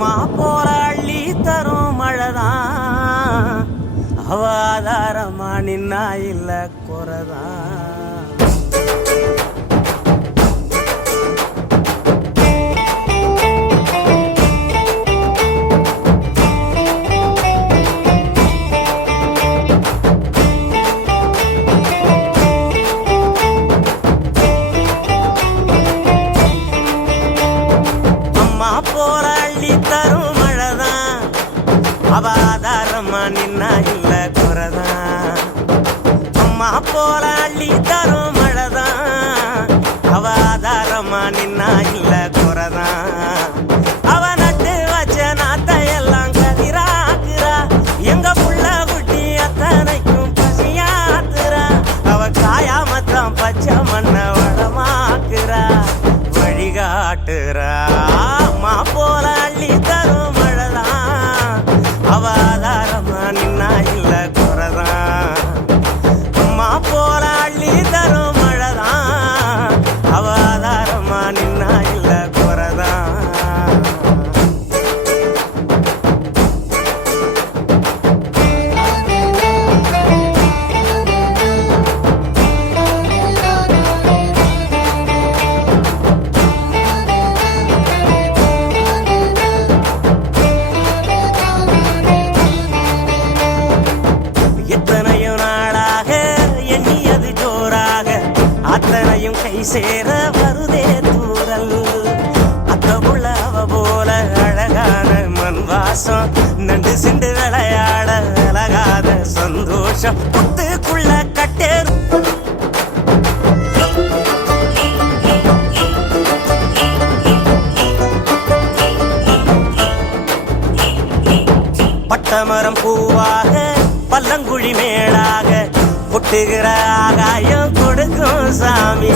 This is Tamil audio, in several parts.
அம்மா போல அள்ளி தரும் மழைதான், அவாதாரமா நின்னா இல்ல குறைதான். போல அள்ளி தரும் மழைதான், அவாதாரமா நின்னா இல்ல குறைதான். அம்மா போல அள்ளி தரும் மழைதான், அவாதாரமா நின்னா இல்ல குறைதான். அவ நட்டு வச்ச நாத்தையெல்லாம் கதிராக்குறா, எங்க புள்ள குட்டி அத்தனைக்கும் பசியாத்துறா. அவ காயாமத்தான் பச்சை மண்ண வளமாக்குறா, வழிகாட்டுறா. அம்மா போல அள்ளி தரும் மழைதான், அவாதாரமா நின்னா இல்ல குறைதான். அம்மா போல அள்ளி தரும் மழைதான், அவாதாரமா நின்னா இல்ல குறைதான். எத்தனையும் நாளாக எண்ணியது ஜோராக, அத்தனையும் கை சேர வருதே தூரல். அத்தபுள்ள அவ போல அழகான மண் வாசம், நண்டு சிண்டு விளையாட விலகாத சந்தோஷம். புத்துக்குள்ள கட்டேறு பட்டமரம் பூவாக பல்லங்குழி மேலாக, கொட்டுகிற ஆகாயம் கொடுக்கும் சாமி.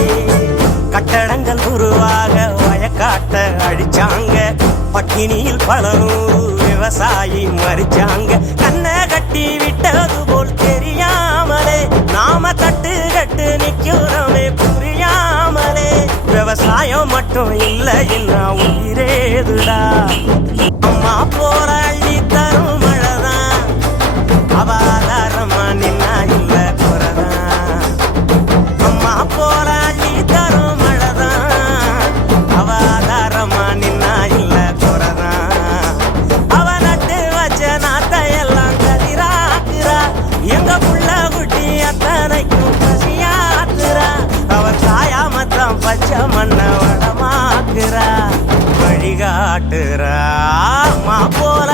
கட்டடங்கள் உருவாக வயக்காட்ட அழிச்சாங்க, பட்டினியில் பல நூறு விவசாயி மறிச்சாங்க. கண்ணை கட்டி விட்டது போல் தெரியாமலே நாம தட்டு கட்டு நிக்கிறோமே புரியாமலே. விவசாயம் மட்டும் இல்லை என்ன உயிரேதுடா. அம்மா போல அள்ளி தரும் மழைதான், அவாதாரமா நின்னா இல்ல குறைதான். அம்மா போல அள்ளி தரும் மழைதான், அவாதாரமா நின்னா இல்ல குறைதான். அவ நட்டு வச்ச நாத்தையெல்லாம் கதிராக்குறா, எங்க புள்ள குட்டி அத்தனைக்கும் பசியாத்துறா. அவ காயாமத்தான் பச்சை மண்ண வளமாக்குறா, வழிகாட்டுறா. அம்மா போல